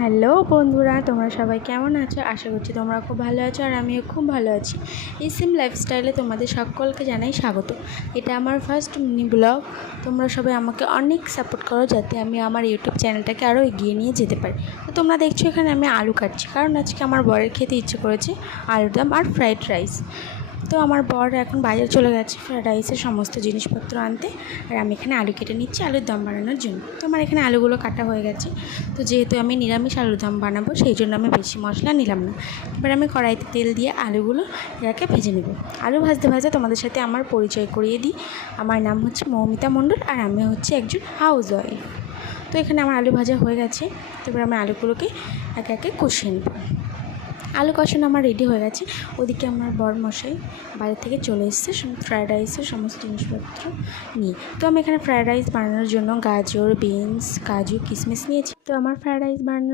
Hello বন্ধুরা, তোমরা সবাই কেমন আছো? আশা করছি তোমরা খুব ভালো আছো আর আমিও খুব ভালো আছি। এসএম লাইফস্টাইলে তোমাদের সকলকে জানাই স্বাগত। এটা আমার ফার্স্ট মিনি ব্লগ। তোমরা সবাই আমাকে অনেক সাপোর্ট করো যাতে আমি আমার ইউটিউব চ্যানেলটাকে আরও এগিয়ে নিয়ে যেতে পারি। তো তোমরা দেখছো এখানে আমি আলু কাটছি, কারণ আজকে আমার বরের খেতে ইচ্ছে করেছে আলুর দম আর ফ্রাইড রাইস। তো আমার বর এখন বাজার চলে গেছে ফ্রাইড রাইসের সমস্ত জিনিসপত্র আনতে, আর আমি এখানে আলু কেটে নিচ্ছি আলুর দম বানানোর জন্য। তো আমার এখানে আলুগুলো কাটা হয়ে গেছে। তো যেহেতু আমি নিরামিষ আলুর দম বানাবো সেই জন্য আমি বেশি মশলা নিলাম না। এবার আমি কড়াইতে তেল দিয়ে আলুগুলো এটাকে ভেজে নেব। আলু ভাজতে ভাজতে তোমাদের সাথে আমার পরিচয় করিয়ে দিই। আমার নাম হচ্ছে মৌমিতা মণ্ডল আর আমি হচ্ছে একজন হাউস ওয়াইফ। তো এখানে আমার আলু ভাজা হয়ে গেছে। তো এবার আমি আলুগুলোকে একে একে কষিয়ে নেব। আলু কষানো আমার রেডি হয়ে গেছে। ওদিকে আমার বর মশাই বাইরে থেকে চলে এসেছে ফ্রায়েড রাইসের সমস্ত জিনিসপত্র নিয়ে। তো আমি এখানে ফ্রায়েড রাইস বানানোর জন্য গাজর, বিনস, কাজু, কিশমিশ নিয়েছি। তো আমার ফ্রায়েড রাইস বানানোর